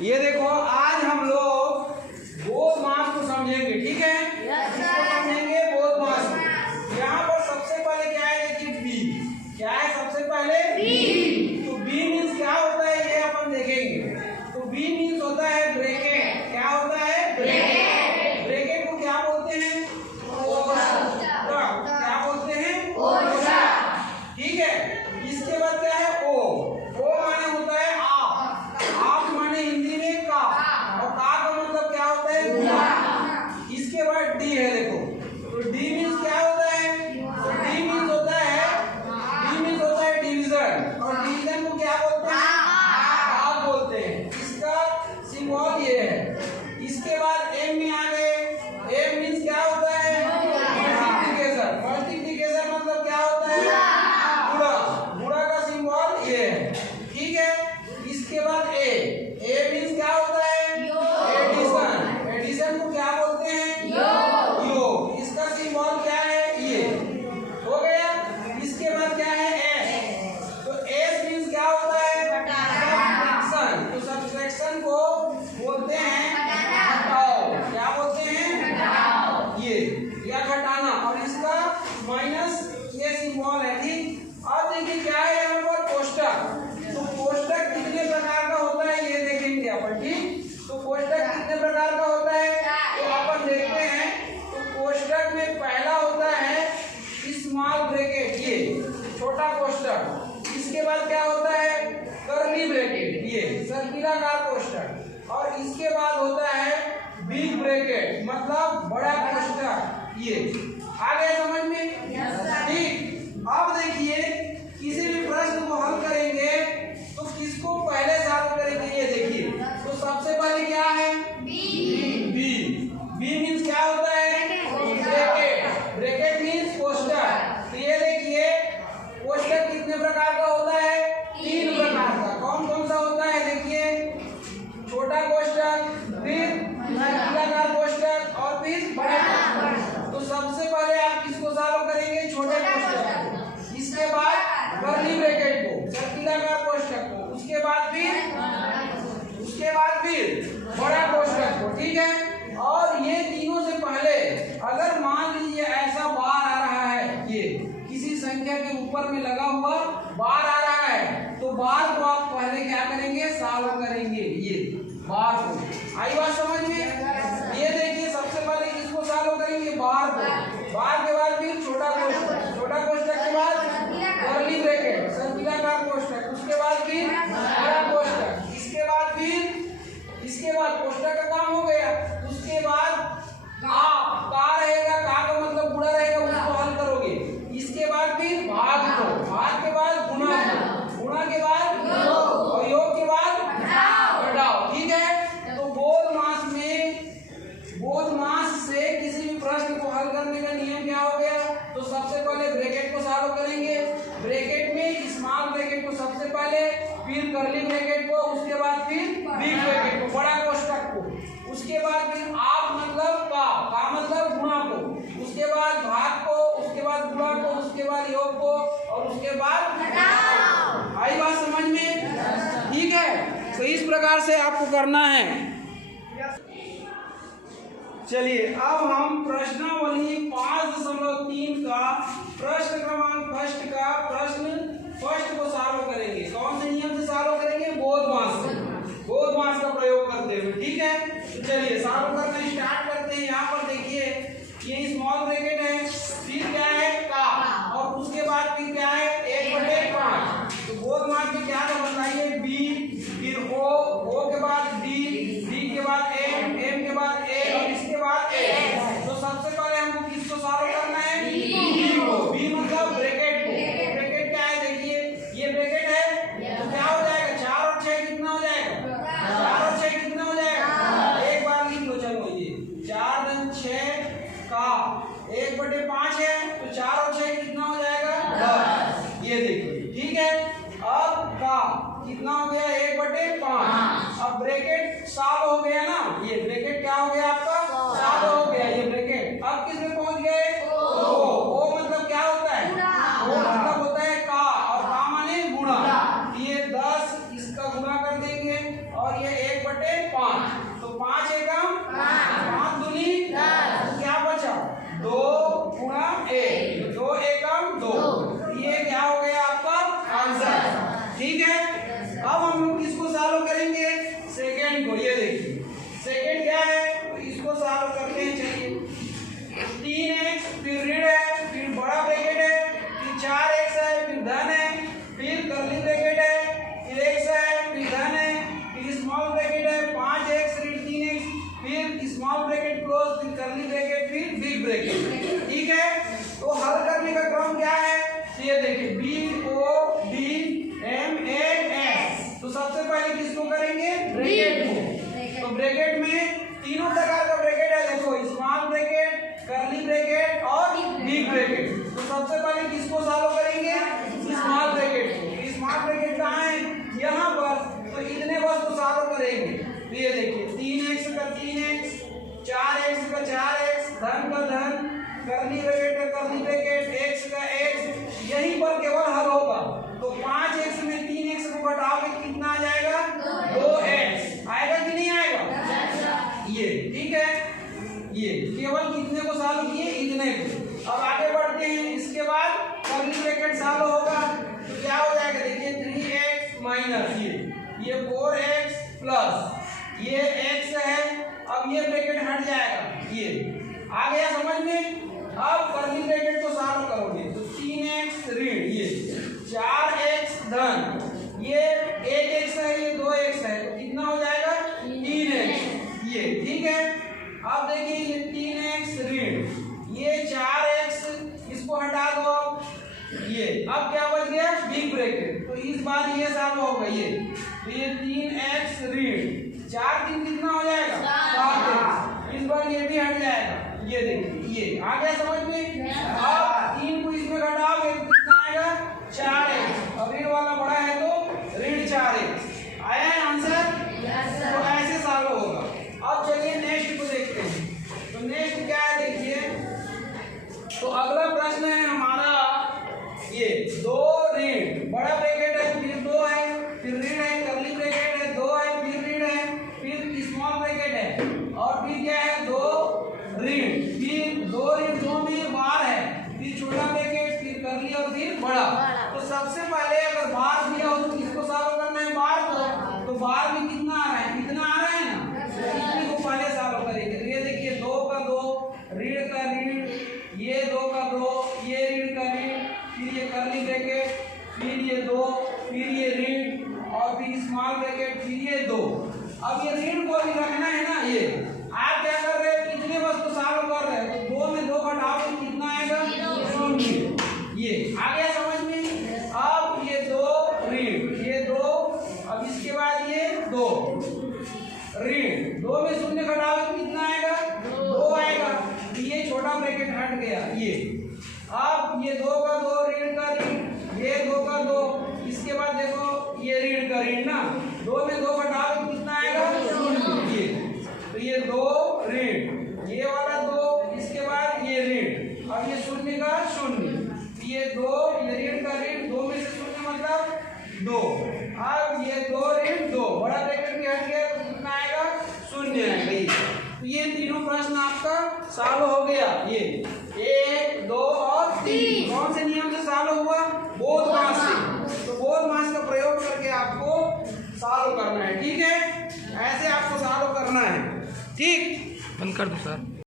ये देखो आज हम लोग बोध मास को समझेंगे, ठीक है। इसको समझेंगे बोध मास को। यहाँ पर सबसे पहले क्या है, देखिए बी। क्या है सबसे पहले? बी। तो बी मीन्स क्या होता है ये अपन देखेंगे। तो बी मीन्स होता है ब्रैकेट। क्या होता है? ब्रैकेट। ब्रैकेट को क्या बोलते हैं? क्या बोलते हैं? ठीक है। इसके बाद क्या है? ओ। ओ माने होता है आप। आप माने हिंदी में का, और का का मतलब क्या होता है? गुना। इसके बाद डी है, देखो। तो डी मीन्स क्या होता है? तो डी मीन्स होता है डिवीजन। और डिवीजन को क्या बोलते हैं? भाग बोलते हैं। इसका सिंबल ये है। इसके बाद एम में आ गए। एम मीन्स क्या होता है? मल्टीप्लिकेशन। मल्टीप्लिकेशन मतलब क्या होता है? गुणा। गुणा का सिंबल ये है, ठीक है। इसके बाद ए। ए मीन्स क्या होता है? एडिशन। एडिशन को क्या बोलते हैं? योग। इसका सिंबल क्या है? ये हो गया। इसके बाद क्या है? एस। तो एस मीन्स क्या होता है? सब्ट्रैक्शन। तो सब्ट्रैक्शन को बोलते हैं घटाओ। क्या बोलते हैं? ये या घटाना। और इसका माइनस ये सिंबल है, ठीक। अब देखिए क्या है यहाँ पर? कोष्टक। तो कोष्टक कितने प्रकार का होता है ये देखेंगे अपन, ठीक। तो कोष्टक कितने प्रकार का होता है तो अपन देखते हैं। तो कोष्टक में पहला होता है स्मॉल ब्रैकेट, ये छोटा कोष्टक। इसके बाद क्या होता है? कर्ली ब्रैकेट, ये सर्पिलाकार कोष्टक। और इसके बाद होता है बिग ब्रैकेट, मतलब बड़ा कोष्टक। ये आ गया समझ में? ठीक। अब देखिए किसी भी प्रश्न को हल करेंगे तो किसको पहले सॉल्व करेंगे, ये देखिए। तो सबसे पहले क्या है? बी। बी मीन्स क्या होता है? ब्रैकेट। ब्रैकेट मीन्स कोष्टक। तो ये देखिए कोष्टक कितने प्रकार का होता है? 3 प्रकार का। कौन कौन सा होता है? देखिए छोटा कोष्टक, फिर सर्पिलाकार कोष्टक, और फिर बड़ा कोष्टक। तो सबसे पहले आप किसको सॉल्व करेंगे? छोटे कोष्टक को। इसके बाद कर्ली ब्रैकेट को, सर्पिलाकार कोष्टक को, उसके बाद फिर बड़ा कोष्टक को, ठीक है। और ये तीनों से पहले अगर मान लीजिए ऐसा बार आ रहा है, ये किसी संख्या के ऊपर में लगा हुआ बार आ रहा है, तो बार को आप पहले क्या करेंगे? सॉल्व करेंगे ये बार को। आई बात समझ में? ये देखिए सबसे पहले किसको सॉल्व करेंगे? बार को। बार के बाद फिर छोटा कोष्टक, छोटा कोष्टक के बाद कर्ली ब्रैकेट, सर्पिलाकार कोष्टक, उसके बाद फिर बड़ा कोष्टक, इसके बाद कोष्टक का काम हो गया। उसके बाद का रहेगा, का का मतलब गुणा रहेगा, उसको हल करोगे। इसके बाद फिर भाग को, भाग के बाद गुणा को, गुणा के बाद योग, और योग के बाद घटाओ, ठीक है। तो बोध मास से किसी भी प्रश्न को हल करने का नियम क्या हो गया? तो सबसे पहले ब्रैकेट को सॉल्व करेंगे। ब्रैकेट में स्मॉल ब्रैकेट को सबसे पहले, फिर कर्ली ब्रैकेट को, उसके बाद फिर बिग ब्रैकेट को, बड़ा कोष्टक को, उसके बाद फिर आप मतलब का मतलब गुणा को, उसके बाद भाग को, उसके बाद गुणा को, उसके बाद योग को, और उसके बाद घटाओ। आई बात समझ में? ठीक है। तो इस प्रकार से आपको करना है। चलिए अब हम प्रश्नावली 5.3 का प्रश्न क्रमांक फर्स्ट को सॉल्व करेंगे। कौन से नियम से सॉल्व करेंगे? बोध मास का प्रयोग करते हुए, ठीक है। तो चलिए सॉल्व करना स्टार्ट करते हैं। यहाँ पर देखिए ये स्मॉल ब्रैकेट है, फिर क्या है? का, और उसके बाद फिर क्या है? 1/5। तो बोध मास में क्या था बताइए? बी, फिर ओ के बाद डी, डी के बाद एम, एम के बाद ए, और इसके बाद ए। तो सबसे पहले हमको किसको सॉल्व करना है? बी को। बी मतलब ब्रैकेट को। ब्रैकेट क्या है? देखिए ये ब्रैकेट है, तो क्या हो जाएगा? 4 और 6 कितना हो जाएगा? 4 और 6 कितना हो जाएगा? एक बार लिख लो, चलो ये 4 और 6 का 1/5 है, तो 4 और 6 कितना हो जाएगा? 10। ये देखिए, ठीक है। अब का कितना हो गया? 1/5। अब ब्रैकेट सॉल्व हो गया ना, ये ब्रैकेट क्या हो गया आपका? सॉल्व हो गया ये ब्रैकेट। अब किस में पहुंच गए? ओ मतलब क्या होता है? ओ मतलब होता है का, और का माने गुणा। ये 10 इसका गुणा कर देंगे, और ये 1/5 5, तो 5 एकम 5 दूनी 10, क्या बचा 2 गुणा 1, 2 एकम 2, ये क्या हो गया आपका आंसर। ठीक है, अब हम लोग किसको सॉल्व करेंगे, सेकंड को। ये देखिए सेकंड क्या है, तो इसको सॉल्व करते हैं। चलिए 3x फिर ऋण है, फिर बड़ा ब्रैकेट है, फिर 4x है, फिर धन है, फिर कर्ली ब्रैकेट है, फिर x है, फिर धन है, फिर स्मॉल ब्रैकेट है, 5x ऋण 3x, फिर स्मॉल ब्रैकेट क्लोज, फिर कर्ली ब्रैकेट, फिर बिग ब्रैकेट। ठीक है, तो हल करने का क्रम क्या है, तो ये देखिए BODMAS, तो सबसे पहले किसको करेंगे, ब्रैकेट को। तो ब्रैकेट में तीनों प्रकार का ब्रैकेट है, देखो स्मॉल ब्रैकेट, कर्ली ब्रैकेट और बिग ब्रैकेट। तो सबसे पहले किसको सॉल्व करेंगे, स्मॉल ब्रैकेट को। स्मॉल ब्रैकेट कहाँ है, यहाँ पर, तो इतने बस को सॉल्व करेंगे। तो ये देखिए 3x का 3x, 4x का 4x, धन का धन, कर्ली ब्रैकेट का कर्ली ब्रैकेट, x का x, यहीं पर केवल हल होगा। तो 5x में 3x को घटाओगे कितना आ जाएगा, 2x आएगा कि नहीं आएगा, ये। ठीक है, ये केवल कितने को सॉल्व किए, इतने को। अब आगे बढ़ते हैं, इसके बाद कर्ली ब्रैकेट सॉल्व होगा, तो क्या हो जाएगा, देखिए 3x माइनस ये 4x प्लस ये x है। अब ये ब्रैकेट हट जाएगा, ये आ गया समझ में। अब कर्ली ब्रैकेट को सॉल्व करोगे तो 3x ऋण, ये 4x धन, ये 1x है, ये 2x है, तो कितना हो जाएगा 3x, ये। ठीक है, अब देखिए ये 3x ऋण, ये 4x, इसको हटा दो अब, ये अब क्या बच गया, बिग ब्रैकेट। तो इस बार ये सॉल्व होगा, ये तो ये 3x ऋण 4 3 कितना हो जाएगा 7x, इस बार ये भी हट जाएगा। ये देखिए ये आ गया समझ में। अब 3 को इसमें घटाओगे तो कितना आएगा 4x, अब ऋण वाला बड़ा है तो ऋण 4x आया है आंसर। तो ऐसे सॉल्व होगा। अब चलिए नेक्स्ट को देखते हैं। तो नेक्स्ट क्या है देखिए, तो अगला प्रश्न है हमारा ये 2 ऋण, बड़ा ब्रैकेट है, फिर 2 है, फिर ऋण है, कर्ली ब्रैकेट है, 2 है, फिर ऋण है, फिर स्मॉल ब्रैकेट है, और फिर क्या है 2 ऋण, फिर 2 ऋण 2 में बार है, फिर छोटा ब्रैकेट, फिर कर्ली और फिर बड़ा। तो सबसे पहले अगर बार दिया हो तो किसको सॉल्व करना है, बार को। तो बार में कितना आ रहा है, इतना आ रहा है ना, इतने को पहले सॉल्व करेंगे। तो ये देखिए 2 का 2, ऋण का ऋण, ये 2 का 2, ये ऋण का ऋण, फिर ये कर्ली ब्रैकेट, फिर ये 2, फिर ये ऋण, और फिर स्मॉल ब्रैकेट, फिर ये 2। अब ये ऋण को भी रखना है ना, ये आप क्या कर रहे हैं, कितने बस को सॉल्व कर रहे हैं, तो 2 में 2 घटाओ तो कितना आएगा 0, ये आ गया समझ में। अब ये 2 ऋण, ये 2, अब इसके बाद ये 2 ऋण, 2 में 0 घटाओ तो कितना आएगा 2 आएगा, तो ये छोटा ब्रैकेट हट गया, ये। अब ये 2 का 2 ऋण का ऋण, ये 2 का 2, इसके बाद देखो ये ऋण का ऋण ना, 2 में 2 घटाओ तो कितना आएगा 0, ये। तो ये 2 ऋण, ये वाला 2, इसके बाद ये ऋण, अब ये 0 का 0, ये 2, ये ऋण का ऋण, 2 में से 0 मतलब 2। अब ये 2 ऋण 2, बड़ा ब्रैकेट भी हट गया तो कितना आएगा 0 आएगा। तो ये तीनों प्रश्न आपका सॉल्व हो गया। ये 1 2 और 3 कौन से नियम से सॉल्व हुआ, बोधमास से। तो बोधमास का प्रयोग करके आपको सॉल्व करना है। ठीक है, ऐसे आपको सॉल्व करना है। ठीक, बंद कर दो सर।